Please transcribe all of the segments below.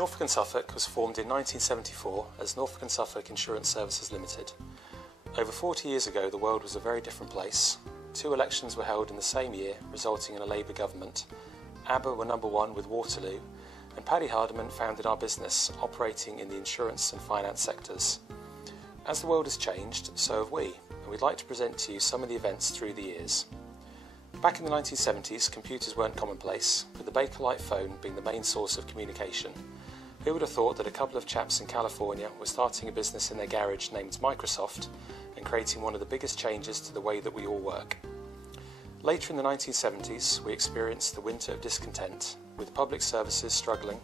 Norfolk Suffolk was formed in 1974 as Norfolk Suffolk Insurance Services Limited. Over 40 years ago, the world was a very different place. 2 elections were held in the same year, resulting in a Labour government. ABBA were number 1 with Waterloo, and Paddy Hardiman founded our business, operating in the insurance and finance sectors. As the world has changed, so have we, and we'd like to present to you some of the events through the years. Back in the 1970s, computers weren't commonplace, with the Bakelite phone being the main source of communication. Who would have thought that a couple of chaps in California were starting a business in their garage named Microsoft and creating one of the biggest changes to the way that we all work? Later in the 1970s, we experienced the winter of discontent, with public services struggling.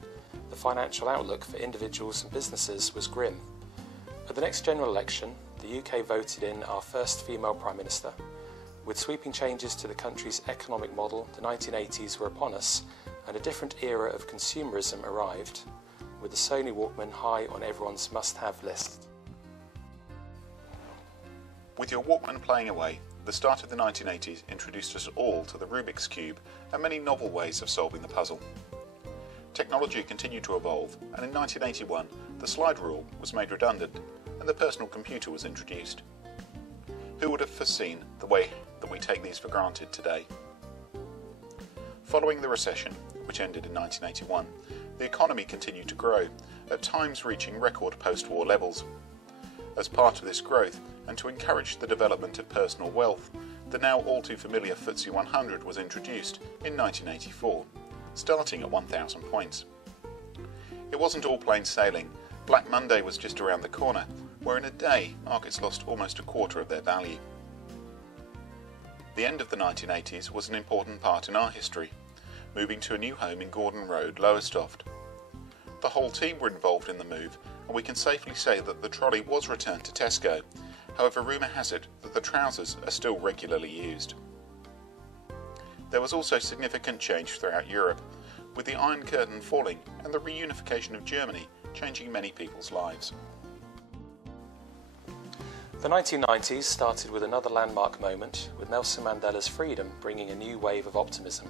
The financial outlook for individuals and businesses was grim. At the next general election, the UK voted in our first female Prime Minister. With sweeping changes to the country's economic model, the 1980s were upon us, and a different era of consumerism arrived, with the Sony Walkman high on everyone's must-have list. With your Walkman playing away, the start of the 1980s introduced us all to the Rubik's Cube and many novel ways of solving the puzzle. Technology continued to evolve, and in 1981 the slide rule was made redundant and the personal computer was introduced. Who would have foreseen the way that we take these for granted today? Following the recession, which ended in 1981, the economy continued to grow, at times reaching record post-war levels. As part of this growth, and to encourage the development of personal wealth, the now all too familiar FTSE 100 was introduced in 1984, starting at 1,000 points. It wasn't all plain sailing. Black Monday was just around the corner, where in a day markets lost almost a quarter of their value. The end of the 1980s was an important part in our history, moving to a new home in Gordon Road, Lowestoft. The whole team were involved in the move, and we can safely say that the trolley was returned to Tesco. However, rumour has it that the trousers are still regularly used. There was also significant change throughout Europe, with the Iron Curtain falling and the reunification of Germany changing many people's lives. The 1990s started with another landmark moment, with Nelson Mandela's freedom bringing a new wave of optimism.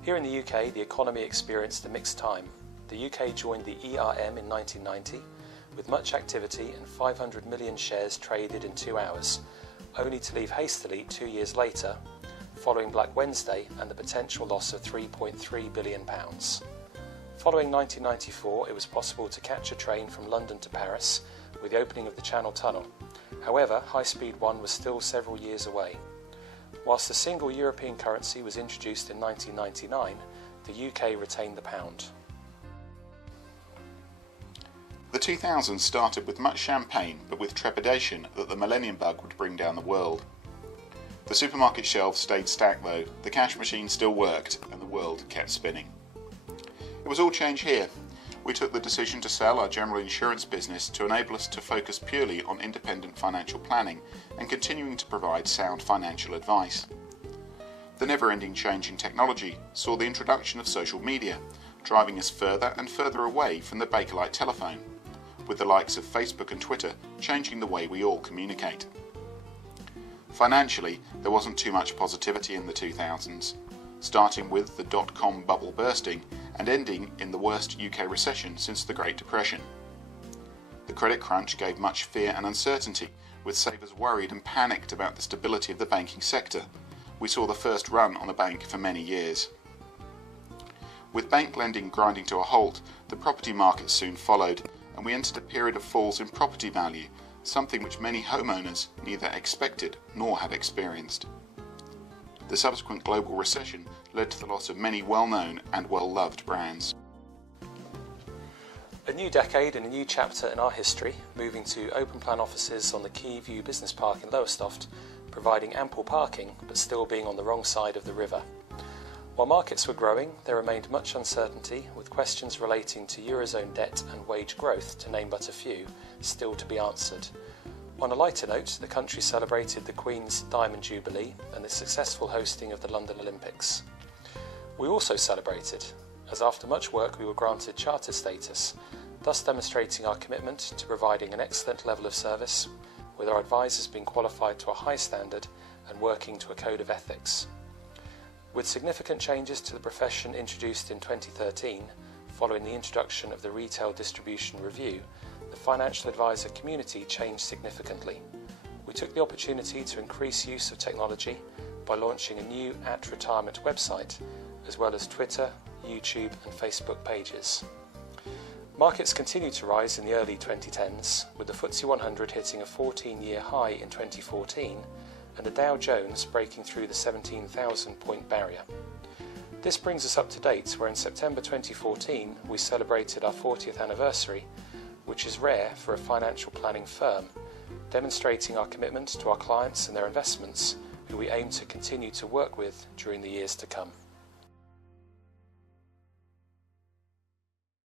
Here in the UK, the economy experienced a mixed time. The UK joined the ERM in 1990, with much activity and 500 million shares traded in 2 hours, only to leave hastily 2 years later, following Black Wednesday and the potential loss of £3.3 billion. Following 1994, it was possible to catch a train from London to Paris with the opening of the Channel Tunnel. However, High Speed 1 was still several years away. Whilst the single European currency was introduced in 1999, the UK retained the pound. The 2000s started with much champagne, but with trepidation that the millennium bug would bring down the world. The supermarket shelves stayed stacked though, the cash machine still worked, and the world kept spinning. It was all change here. We took the decision to sell our general insurance business to enable us to focus purely on independent financial planning and continuing to provide sound financial advice. The never-ending change in technology saw the introduction of social media, driving us further and further away from the Bakelite telephone, with the likes of Facebook and Twitter changing the way we all communicate. Financially, there wasn't too much positivity in the 2000s, starting with the dot-com bubble bursting and ending in the worst UK recession since the Great Depression. The credit crunch gave much fear and uncertainty, with savers worried and panicked about the stability of the banking sector. We saw the first run on a bank for many years. With bank lending grinding to a halt, the property market soon followed, and we entered a period of falls in property value, something which many homeowners neither expected nor had experienced. The subsequent global recession led to the loss of many well-known and well-loved brands. A new decade and a new chapter in our history, moving to open-plan offices on the Key View Business Park in Lowestoft, providing ample parking but still being on the wrong side of the river. While markets were growing, there remained much uncertainty, with questions relating to Eurozone debt and wage growth, to name but a few, still to be answered. On a lighter note, the country celebrated the Queen's Diamond Jubilee and the successful hosting of the London Olympics. We also celebrated, as after much work we were granted charter status, thus demonstrating our commitment to providing an excellent level of service, with our advisors being qualified to a high standard and working to a code of ethics. With significant changes to the profession introduced in 2013, following the introduction of the Retail Distribution Review, the financial advisor community changed significantly. We took the opportunity to increase use of technology by launching a new @retirement website, as well as Twitter, YouTube and Facebook pages. Markets continued to rise in the early 2010s, with the FTSE 100 hitting a 14-year high in 2014 and the Dow Jones breaking through the 17,000 point barrier. This brings us up to date, where in September 2014 we celebrated our 40th anniversary, which is rare for a financial planning firm, demonstrating our commitment to our clients and their investments, who we aim to continue to work with during the years to come.